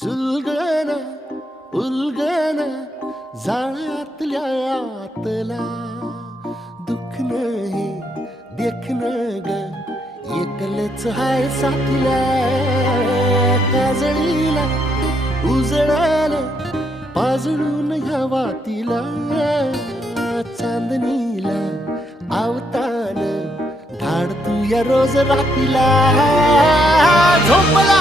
सुलगना उलगना जाळ्यातल्या आतला दुखन हे देखन ग एकलच हाय साथीला काजळीला उजळाला पाजळून ह्या वातीला चांदणीला आवतान धाड तू या रोज रातीला झोपला